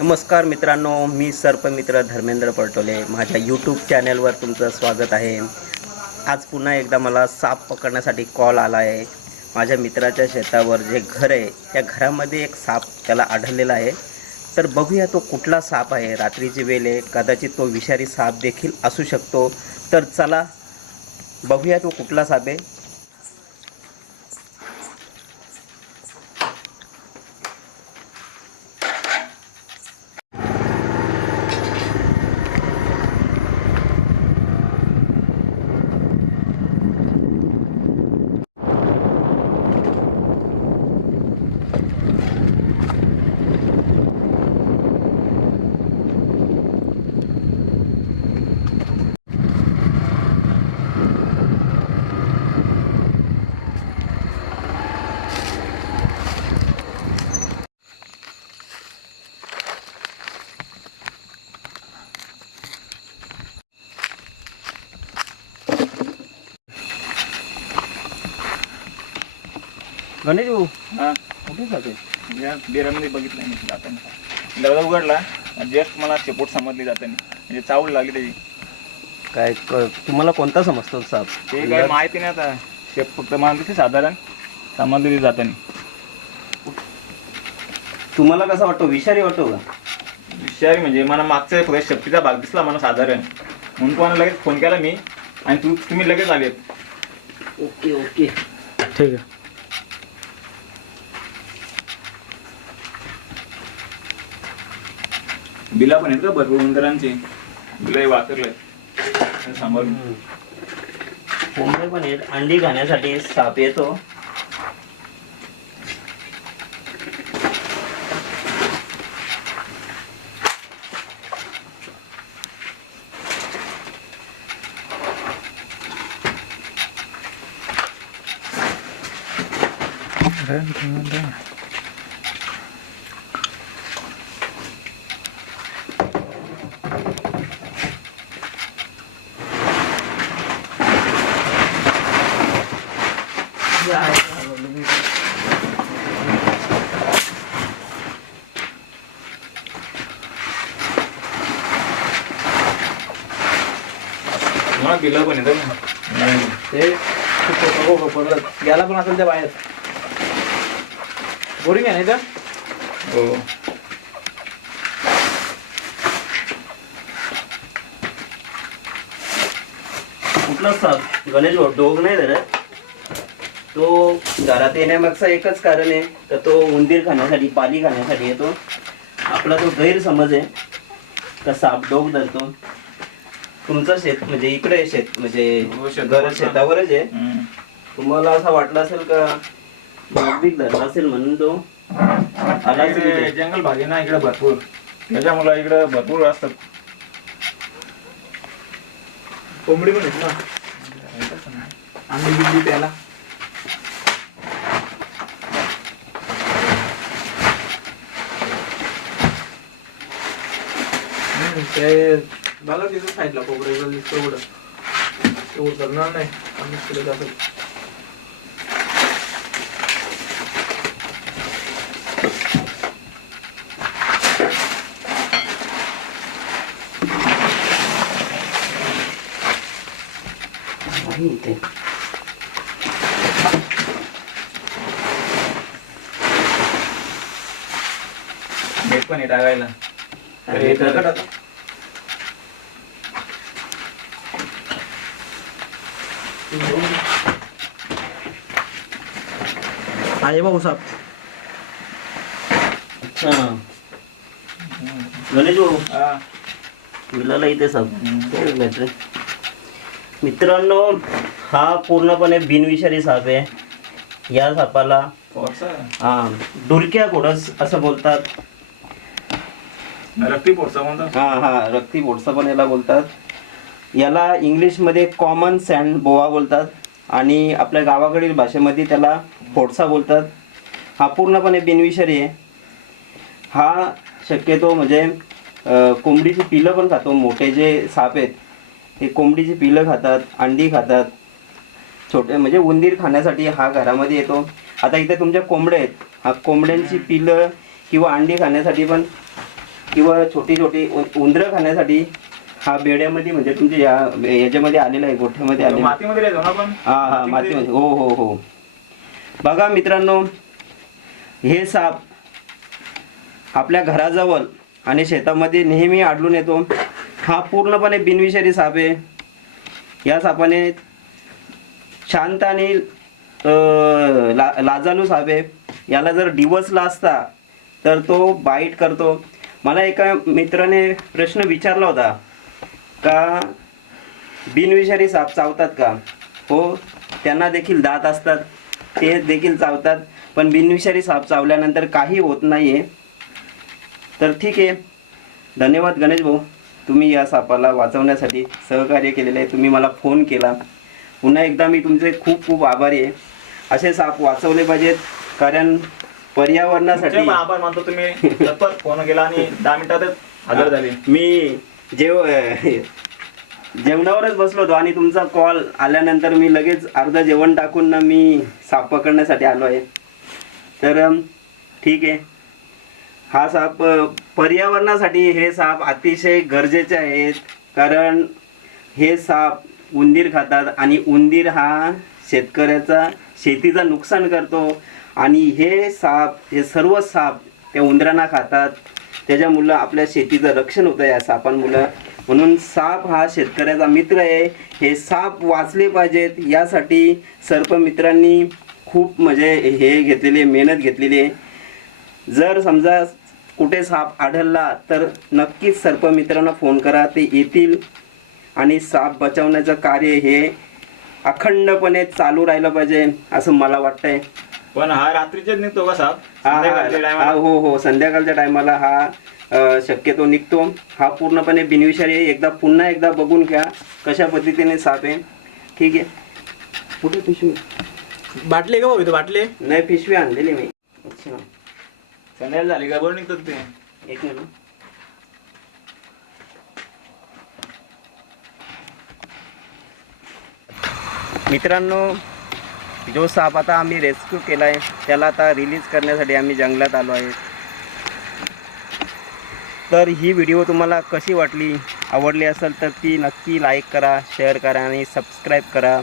नमस्कार मित्रांनो मी सर्पमित्र धर्मेंद्र पटोले माझ्या यूट्यूब चॅनलवर तुमचं स्वागत आहे. आज पुन्हा एकदा मला साप पकडण्यासाठी कॉल आला आहे माझ्या मित्राच्या शेतावर जे घर आहे त्या घरामध्ये एक साप त्याला आढळलेला आहे. तर बघूया तो कुठला साप आहे. रात्रीची वेळ आहे कदाचित तो विषारी साप देखील असू शकतो. तर चला बघूया तो कुठला साप आहे. गणेश भाऊ हा कुठे जाते? या बेरामध्ये बघितलं मी जाताना दरवाजा उघडला जस्ट मला शेपूट समजली जाताना. म्हणजे चावल लागली त्याची. काय क- तुम्हाला कोणता समजतो साप? ते काय माहिती नाही आता. शेप फक्त मला दिसते साधारण समजलेली जाताना. तुम्हाला कसा वाटतो? विषारी वाटतो का? विषयारी म्हणजे मला मागचा फक्त शेपटीचा भाग दिसला मला साधारण. म्हणून तुम्हाला लगेच फोन केला मी. आणि तू तुम्ही लगेच आलेत. Okay okay. ठीक आहे. बिला पण आहेत का भरपूर उंदरांचे. बिलाही वाकरलंय कोंबडे पण आहेत. अंडी खाण्यासाठी साप येतो. मला बिला पण येतं ना? ते परत गेला पण असेल त्या बाहेर. बोरिंग आहे ना इथं हो. कुठला साप गणेश डोग नाही धरत तो घरात येण्यामागचा एकच कारण आहे तर तो उंदीर खाण्यासाठी पाली खाण्यासाठी येतो. आपला तो गैरसमज आहे का साप डोग धरतो. तुमचं शेत म्हणजे इकडे शेत म्हणजे हो, घर शेतावरच आहे. तुम्हाला असं वाटलं असेल का नागरिक धरला असेल म्हणून तो आला. जंगल भाग आहे ना इकडे भरपूर. त्याच्यामुळे इकडे भरपूर असतात कोंबडी पण आहेत ना. अंडी बिंडी ते मला तिथं साईडला कोपऱ्याचं दिसतं एवढं ते उतरणार नाही. आम्ही पुढे जातो. भेट पण टाकायला अरे हे तर- तर आता आहे भाऊ साहेब अच्छा गणेश भाऊ हा. विलाला इथे साप मित्रांनो हा पूर्णपणे बिनविषारी साप आहे या सापाला. हा घोडस असं बोलतात रक्ती पोरसा म्हणतो हा हा रक्ती बोडसा पण याला बोलतात याला इंग्लिशमध्ये कॉमन सँड बोवा बोलतात आणि आपल्या गावाकडील भाषेमध्ये त्याला फोडसा बोलतात. हा पूर्णपणे बिनविषारी आहे. हा शक्यतो म्हणजे कोंबडीची पिलं पण खातो. मोठे जे साप आहेत ते कोंबडीची पिलं खातात अंडी खातात. छोटे म्हणजे उंदीर खाण्यासाठी हा घरामध्ये येतो. आता इथे तुमच्या कोंबड्या आहेत. हा कोंबड्यांची पिलं किंवा अंडी खाण्यासाठी पण किंवा छोटी छोटी उंदरं खाण्यासाठी हा बेड्यामध्ये म्हणजे तुमच्या या याच्यामध्ये आलेला आहे गोठ्यामध्ये आलेला आहे. मातीमध्ये राहतो ना आपण? हा हा मातीमध्ये? हो हो हो. बघा मित्रांनो हे साप आपल्या घराजवळ आणि शेतामध्ये नेहमी आढळून येतो. हा पूर्णपणे बिनविषारी साप आहे. या सापाने शांत आणि अं, ला लाजालू साप आहे. याला जर डिवसला असता तर तो बाईट करतो. मला एका मित्राने प्रश्न विचारला होता. का बिनविषारी साप चावतात का? हो त्यांना देखील दात असतात. ते देखील चावतात. पण बिनविषारी साप चावल्यानंतर काही होत नाही आहे तर ठीक आहे. धन्यवाद गणेश भाऊ. तुम्ही या सापाला वाचवण्यासाठी सहकार्य केलेलं आहे. तुम्ही मला फोन केला. पुन्हा एकदा मी तुमचे खूप खूप आभारी आहे. असे साप वाचवले पाहिजेत. कारण पर्यावरणासाठी आभार मानतो तुम्ही. फोन केला आणि दहा मिनिटातच हजर झाले. मी जेव जेवणावरच बसलो होतो आणि तुमचा कॉल आल्यानंतर मी लगेच अर्ध जेवण टाकून ना मी साप पकडण्यासाठी आलो आहे. तर ठीक आहे. हा साप पर्यावरणासाठी हे साप अतिशय गरजेचे आहेत. कारण हे साप उंदीर खातात आणि उंदीर हा शेतकऱ्याचा शेतीचं नुकसान करतो. आणि हे साप हे सर्व साप त्या उंदरांना खातात. त्याच्यामुळं आपल्या शेतीचं रक्षण होतं या सापांमुळं म्हणून साप हा शेतकऱ्याचा मित्र आहे. हे साप वाचले पाहिजेत. यासाठी सर्पमित्रांनी खूप म्हणजे हे घेतलेले मेहनत घेतलेली आहे. जर समजा कुठे साप आढळला तर नक्कीच सर्पमित्रांना फोन करा. ते येतील आणि साप बचावण्याचं कार्य हे अखंडपणे चालू राहिलं पाहिजे असं मला वाटतंय. पण हा रात्रीचेच निघतो का साप? हा हा. संध्याकाळच्या हा, टायमाला? हो हो संध्याकाळच्या टायमाला हा अ, शक्यतो निघतो. हा पूर्णपणे बिनविषारी आहे. एकदा पुन्हा एकदा बघून घ्या कशा पद्धतीने साप आहे. ठीक आहे. कुठे पिशवी? बाटले का भाऊ इथं बाटले? नाही पिशवी आणलेली मी. अच्छा. संध्याकाळ झाली का? बरोबर निघतात ते एक मिनिट. मित्रांनो जो साप आता आम्ही रेस्क्यू केला आहे त्याला आता रिलीज करण्यासाठी आम्ही जंगलात आलो आहे. तर ही व्हिडिओ तुम्हाला कशी वाटली आवडली असेल तर ती नक्की लाईक करा शेअर करा आणि सबस्क्राईब करा.